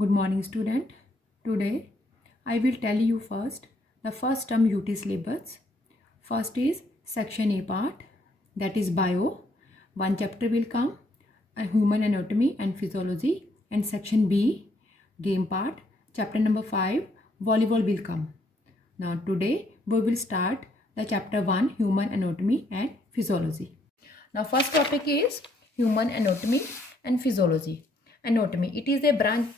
Good morning, student. Today I will tell you first the first term UT syllabus. First is section A part, that is bio. One chapter will come, human anatomy and physiology, and section B, game part, chapter number 5, volleyball will come. Now today we will start the chapter 1, human anatomy and physiology. Now first topic is human anatomy and physiology. Anatomy, it is a branch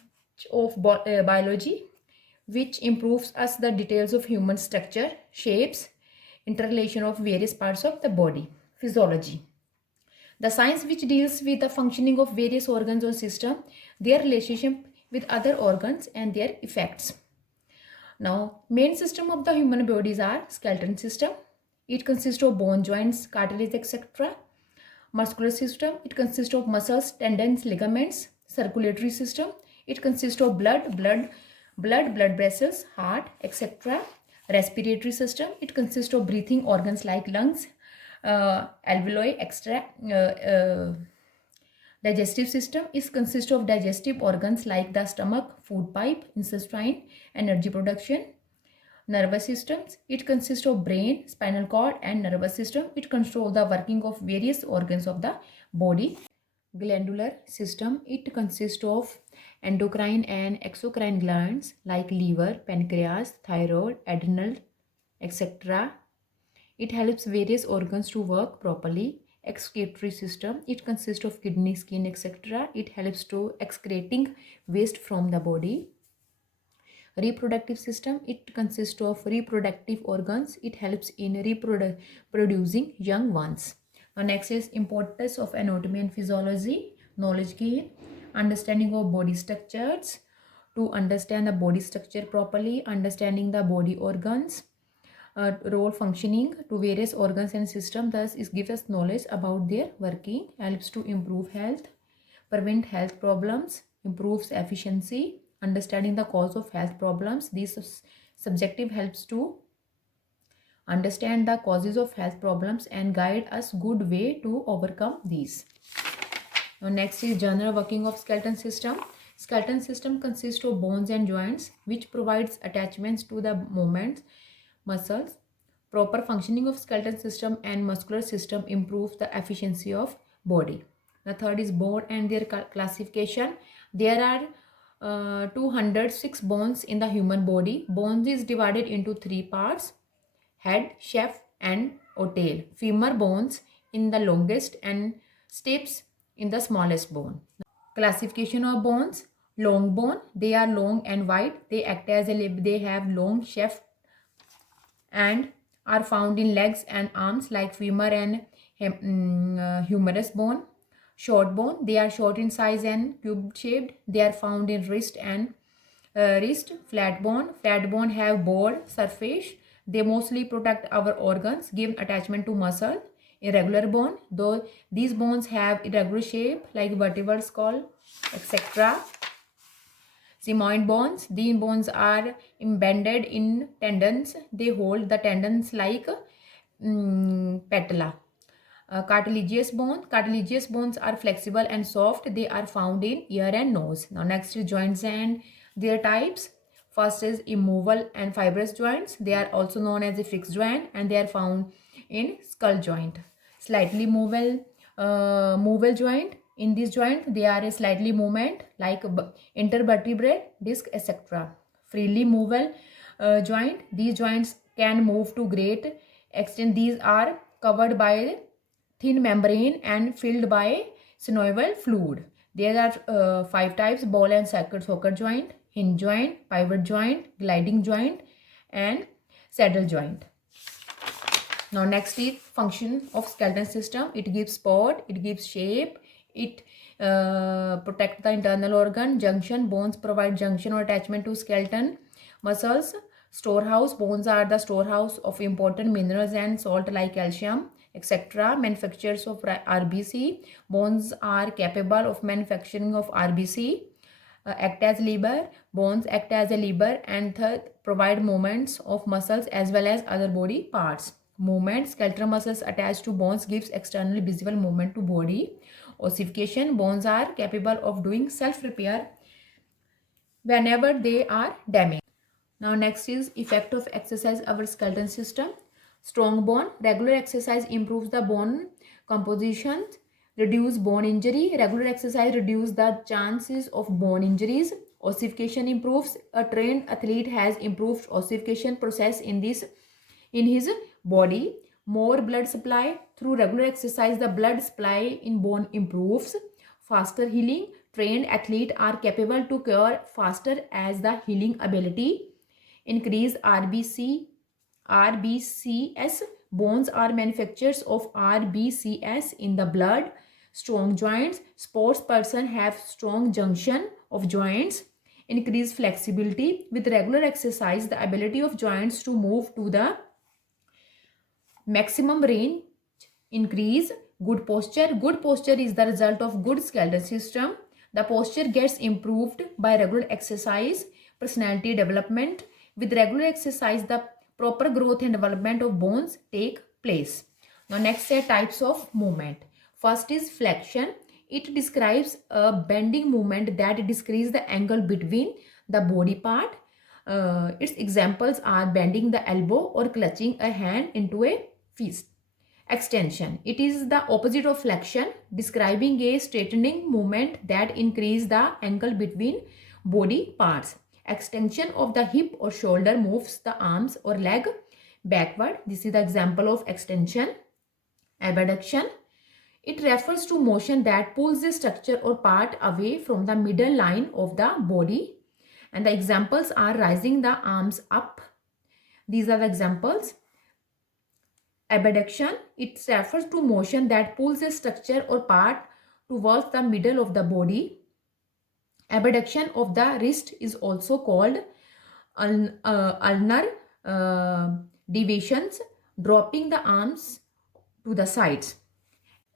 of biology which improves us the details of human structure, shapes, interrelation of various parts of the body. Physiology, the science which deals with the functioning of various organs or system, their relationship with other organs and their effects. Now, main system of the human bodies are skeleton system. It consists of bone, joints, cartilage, etc. Muscular system, it consists of muscles, tendons, ligaments. Circulatory system, it consists of blood vessels, heart, etc. Respiratory system, it consists of breathing organs like lungs, alveoli, etc. Digestive system is consists of digestive organs like the stomach, food pipe, intestine, energy production. Nervous systems, it consists of brain, spinal cord and nervous system. It controls the working of various organs of the body. Glandular system, it consists of endocrine and exocrine glands like liver, pancreas, thyroid, adrenal, etc. It helps various organs to work properly. Excretory system, it consists of kidney, skin, etc. It helps to excreting waste from the body. Reproductive system, it consists of reproductive organs. It helps in producing young ones. Now next is importance of anatomy and physiology. Knowledge gain, understanding of body structures. To understand the body structure properly, understanding the body organs, role functioning to various organs and systems, thus it gives us knowledge about their working, helps to improve health, prevent health problems, improves efficiency, understanding the cause of health problems. This subjective helps to understand the causes of health problems and guide us good way to overcome these. Now next is general working of skeleton system. Skeleton system consists of bones and joints which provides attachments to the movements, muscles. Proper functioning of skeleton system and muscular system improves the efficiency of body. The third is bone and their classification. There are 206 bones in the human body. Bones is divided into three parts: head, shaft and tail. Femur bones in the longest and steps in the smallest bone. Classification of bones: long bone, they are long and wide. They act as a they have long shaft and are found in legs and arms like femur and humerus bone. Short bone, they are short in size and cube shaped. They are found in wrist and wrist. Flat bone have broad surface. They mostly protect our organs, give attachment to muscle. Irregular bone, though these bones have irregular shape like vertebral skull, etc. Sigmoid bones, these bones are embedded in tendons. They hold the tendons like patella. Cartilaginous bones are flexible and soft. They are found in ear and nose. Now next is joints and their types. First is immovable and fibrous joints. They are also known as a fixed joint and they are found in skull joint. Slightly movable joint. In this joint, there are a slightly movement like intervertebral disc, etc. Freely movable joint. These joints can move to great extent. These are covered by thin membrane and filled by synovial fluid. There are 5 types: ball and socket joint, hinge joint, pivot joint, gliding joint and saddle joint. Now next is function of skeleton system. It gives support, it gives shape, it protects the internal organ. Junction, bones provide junction or attachment to skeleton. Muscles, storehouse, bones are the storehouse of important minerals and salt like calcium, etc. Manufacturers of RBC, bones are capable of manufacturing of RBC. Act as lever, bones act as a lever. And third, provide movements of muscles as well as other body parts. Movement, skeletal muscles attached to bones gives externally visible movement to body. Ossification, bones are capable of doing self repair whenever they are damaged. Now next is effect of exercise our skeleton system. Strong bone. Regular exercise improves the bone composition, reduce bone injury. Regular exercise reduce the chances of bone injuries. Ossification improves. A trained athlete has improved ossification process in his body. More blood supply. Through regular exercise, the blood supply in bone improves. Faster healing. Trained athletes are capable to cure faster as the healing ability increase. RBCS. Bones are manufacturers of RBCS in the blood. Strong joints. Sports person have strong junction of joints. Increase flexibility. With regular exercise, the ability of joints to move to the maximum range increase. Good posture. Good posture is the result of good skeletal system. The posture gets improved by regular exercise. Personality development. With regular exercise, the proper growth and development of bones take place. Now next are types of movement. First is flexion. It describes a bending movement that decreases the angle between the body part. Its examples are bending the elbow or clutching a hand into a fist. Extension. It is the opposite of flexion, describing a straightening movement that increases the angle between body parts. Extension of the hip or shoulder moves the arms or leg backward. This is the example of extension. Abduction. It refers to motion that pulls a structure or part away from the middle line of the body. And the examples are rising the arms up. These are the examples. Abduction. It refers to motion that pulls a structure or part towards the middle of the body. Abduction of the wrist is also called ulnar deviations, dropping the arms to the sides.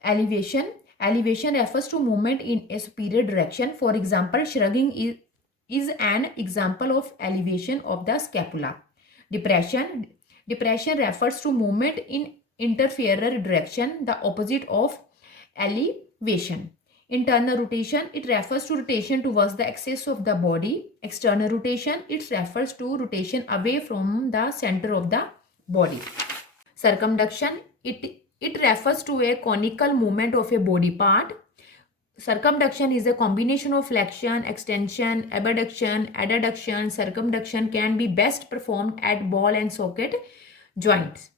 Elevation. Elevation refers to movement in a superior direction. For example, shrugging is an example of elevation of the scapula. Depression. Depression refers to movement in interferer direction, the opposite of elevation. Internal rotation. It refers to rotation towards the axis of the body. External rotation. It refers to rotation away from the center of the body. Circumduction. It refers to a conical movement of a body part. Circumduction is a combination of flexion, extension, abduction, adduction. Circumduction can be best performed at ball and socket joints.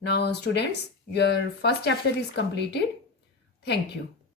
Now students, your first chapter is completed. Thank you.